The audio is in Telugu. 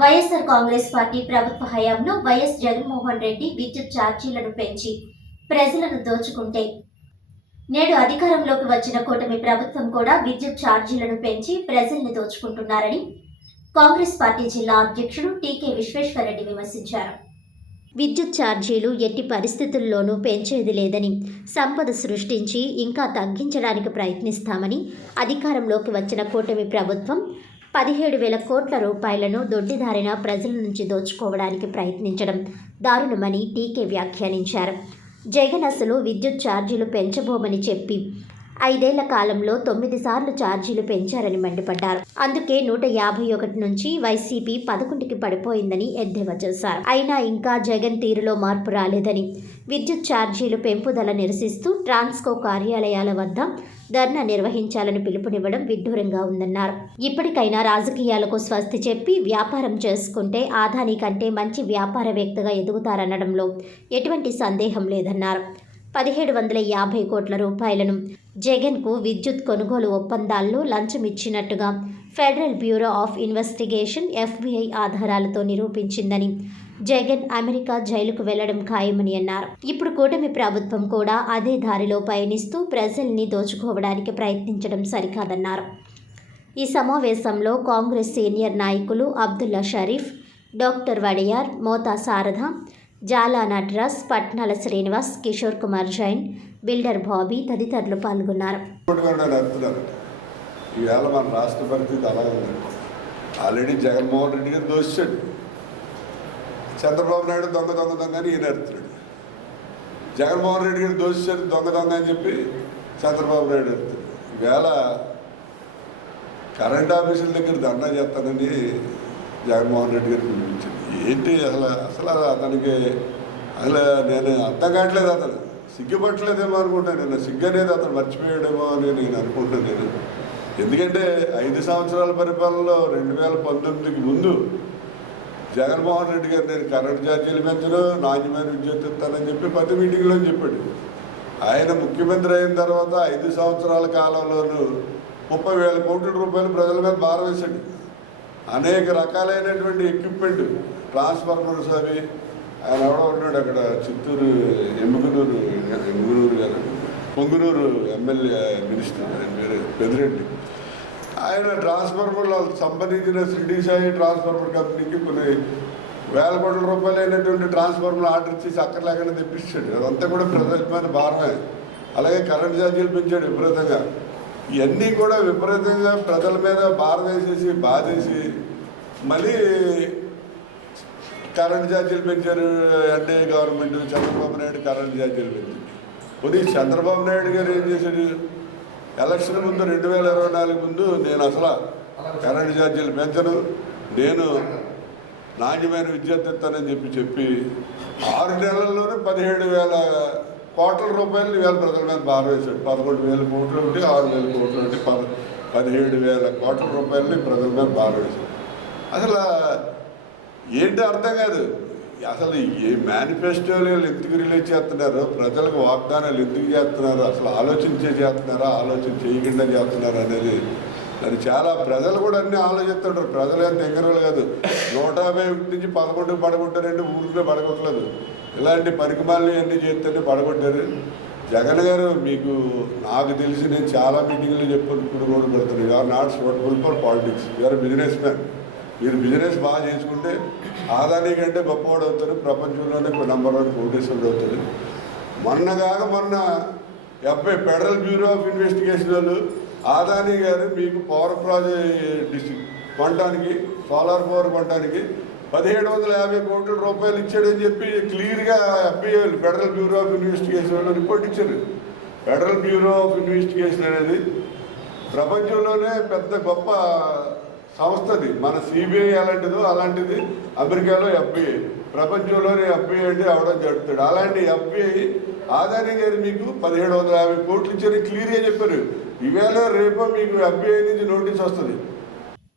వైఎస్ఆర్ కాంగ్రెస్ పార్టీ ప్రభుత్వ హయాంలో వైఎస్ జగన్మోహన్ రెడ్డి విద్యుత్ ఛార్జీలను పెంచి ప్రజలను దోచుకుంటే నేడు అధికారంలోకి వచ్చిన కూటమి ప్రభుత్వం కూడా విద్యుత్ ఛార్జీలను పెంచి ప్రజల్ని దోచుకుంటున్నారని కాంగ్రెస్ పార్టీ జిల్లా అధ్యక్షుడు టీకే విశ్వేశ్వరరెడ్డి విమర్శించారు. విద్యుత్ ఛార్జీలు ఎట్టి పరిస్థితుల్లోనూ పెంచేది లేదని, సంపద సృష్టించి ఇంకా తగ్గించడానికి ప్రయత్నిస్తామని అధికారంలోకి వచ్చిన కూటమి ప్రభుత్వం 17,000 కోట్ల రూపాయలను దొడ్డిదారిన ప్రజల నుంచి దోచుకోవడానికి ప్రయత్నించడం దారుణమని టీకే వ్యాఖ్యానించారు. జగన్ అసలు విద్యుత్ ఛార్జీలు పెంచబోమని చెప్పి 5 ఏళ్ల కాలంలో 9 సార్లు ఛార్జీలు పెంచారని మండిపడ్డారు. అందుకే 151 నుంచి వైసీపీ 11కి పడిపోయిందని ఎద్దేవా చేశారు. అయినా ఇంకా జగన్ తీరులో మార్పు రాలేదని, విద్యుత్ ఛార్జీలు పెంపుదల నిరసిస్తూ ట్రాన్స్కో కార్యాలయాల వద్ద ధర్నా నిర్వహించాలని పిలుపునివ్వడం విడ్డూరంగా ఉందన్నారు. ఇప్పటికైనా రాజకీయాలకు స్వస్తి చెప్పి వ్యాపారం చేసుకుంటే అదానీ కంటే మంచి వ్యాపారవేత్తగా ఎదుగుతారనడంలో ఎటువంటి సందేహం లేదన్నారు. 1750 కోట్ల రూపాయలను జగన్కు విద్యుత్ కొనుగోలు ఒప్పందాల్లో లంచం ఇచ్చినట్టుగా federal bureau of investigation FBI ఆధారాలతో నిరూపించిందని, జగన్ అమెరికా జైలుకు వెళ్లడం ఖాయమని అన్నారు. ఇప్పుడు కూటమి ప్రభుత్వం కూడా అదే దారిలో పయనిస్తూ ప్రజల్ని దోచుకోవడానికి ప్రయత్నించడం సరికాదన్నారు. ఈ సమావేశంలో కాంగ్రెస్ సీనియర్ నాయకులు అబ్దుల్లా షరీఫ్, డాక్టర్ వడియార్, మోతా శారద, జాలా నటరాజ్, పట్నాల శ్రీనివాస్, కిషోర్ కుమార్ జైన్, బిల్డర్ బాబీ తదితరులు పాల్గొన్నారు. ఈవేళ మన రాష్ట్ర పరిస్థితి అలా ఉంది. ఆల్రెడీ జగన్మోహన్ రెడ్డి గారు దోషాడు, చంద్రబాబు నాయుడు దొంగ దొంగ దొంగ అని ఈయన ఎడుతున్నాడు. జగన్మోహన్ రెడ్డి గారు దోషాడు దొంగ దొంగ అని చెప్పి చంద్రబాబు నాయుడు ఎడుతున్నాడు. ఈవేళ కరెంట్ ఆఫీసుల దగ్గర ధర్నా చేస్తానని జగన్మోహన్ రెడ్డి గారు పిలిపించింది. ఏంటి అసలు అతనికి అసలు నేను అర్థం కావట్లేదు. అతను సిగ్గుపట్టలేదేమో అనుకుంటాను. నేను సిగ్గు అనేది అతను మర్చిపోయాడేమో అని నేను అనుకుంటాను. ఎందుకంటే 5 సంవత్సరాల పరిపాలనలో 2019కి ముందు జగన్మోహన్ రెడ్డి గారు నేను కరెంట్ ఛార్జీలు పెంచను, నాణ్యమైన విద్యుత్ ఇస్తానని చెప్పి ప్రతి మీటింగ్లో చెప్పాడు. ఆయన ముఖ్యమంత్రి అయిన తర్వాత 5 సంవత్సరాల కాలంలోనూ 30,000 కోట్ల రూపాయలు ప్రజల మీద భారం వేశాడు. అనేక రకాలైనటువంటి ఎక్విప్మెంట్, ట్రాన్స్ఫార్మర్స్ అవి ఆయన ఎవడో ఉన్నాడు అక్కడ చిత్తూరు పొంగునూరు ఎమ్మెల్యే మినిస్టర్, ఆయన పేరు పెద్దిరెడ్డి. ఆయన ట్రాన్స్ఫార్మర్లు సంబంధించిన షిరిడి సాయి ట్రాన్స్ఫార్మర్ కంపెనీకి కొన్ని 1,000 కోట్ల రూపాయలు అయినటువంటి ట్రాన్స్ఫార్మర్లు ఆర్డర్ చేసి అక్కర్లేకుండా తెప్పించాడు. అదంతా కూడా ప్రజల భారమే. అలాగే కరెంట్ ఛార్జీలు పెంచాడు విపరీతంగా. ఇవన్నీ కూడా విపరీతంగా ప్రజల మీద భారం వేసేసి బాధేసి మళ్ళీ కరెంట్ ఛార్జీలు పెంచారు. NDA government, Chandrababu Naidu current ఛార్జీలు పెంచారు. కొద్ది చంద్రబాబు నాయుడు గారు ఏం చేశాడు, ఎలక్షన్ ముందు 2024 ముందు నేను అసలు కరెంట్ ఛార్జీలు పెంచను, నేను నాణ్యమైన విద్యుత్ ఇస్తానని చెప్పి 6 నెలల్లోనే 17,000 కోట్ల రూపాయలు ఇవాళ ప్రజల మీద భారం వేశాడు. 11,000 కోట్లు ఉంటే 6,000 కోట్లు ఉంటే 17,000 కోట్ల రూపాయలని ప్రజల మీద భారం వేశాడు. అసలు ఏంటి అర్థం కాదు. అసలు ఏ మేనిఫెస్టోలు ఎందుకు రిలీజ్ చేస్తున్నారో, ప్రజలకు వాగ్దానాలు ఎందుకు చేస్తున్నారో, అసలు ఆలోచించే చేస్తున్నారా, ఆలోచన చేయకుండా చేస్తున్నారా అనేది అది చాలా ప్రజలు కూడా అన్నీ ఆలోచిస్తుంటారు. ప్రజలు ఏం దగ్గరలు కాదు. 151 నుంచి 11కి పడగొట్టారంటే ఊరిలో పడగొట్టలేదు. ఇలాంటి పరికమాలని అన్నీ చేస్తేనే పడగొట్టారు. జగన్ గారు మీకు నాకు తెలిసి నేను చాలా మీటింగ్లు చెప్పాను, ఇప్పుడు కూడా పెడుతున్నాను. You are not suitable for politics, you are businessman. మీరు బిజినెస్ బాగా చేసుకుంటే అదానీ కంటే గొప్పవాడు అవుతారు, ప్రపంచంలోనే నెంబర్ 1 కోటేశ్వరుడు అవుతారు. మొన్న ఫెడరల్ బ్యూరో ఆఫ్ ఇన్వెస్టిగేషన్ వాళ్ళు అదానీ గారు మీకు పవర్ ప్రాజెక్ట్ కొనడానికి, సోలార్ పవర్ కొనడానికి 1750 కోట్ల రూపాయలు ఇచ్చాడని చెప్పి క్లియర్గా FBI federal bureau of investigation వాళ్ళు రిపోర్ట్ ఇచ్చారు. ఫెడరల్ బ్యూరో ఆఫ్ ఇన్వెస్టిగేషన్ అనేది ప్రపంచంలోనే పెద్ద గొప్ప సంస్థది. మన CBI అలాంటిదో అలాంటిది అమెరికాలో FBI, ప్రపంచంలోనే FBI అంటే అవడం జరుగుతాడు. అలాంటి FBI అదానీ గారు మీకు 1750 కోట్లు ఇచ్చారని క్లియర్గా చెప్పారు. ఈవేళ రేపో మీకు FBI నుంచి నోటీస్ వస్తుంది.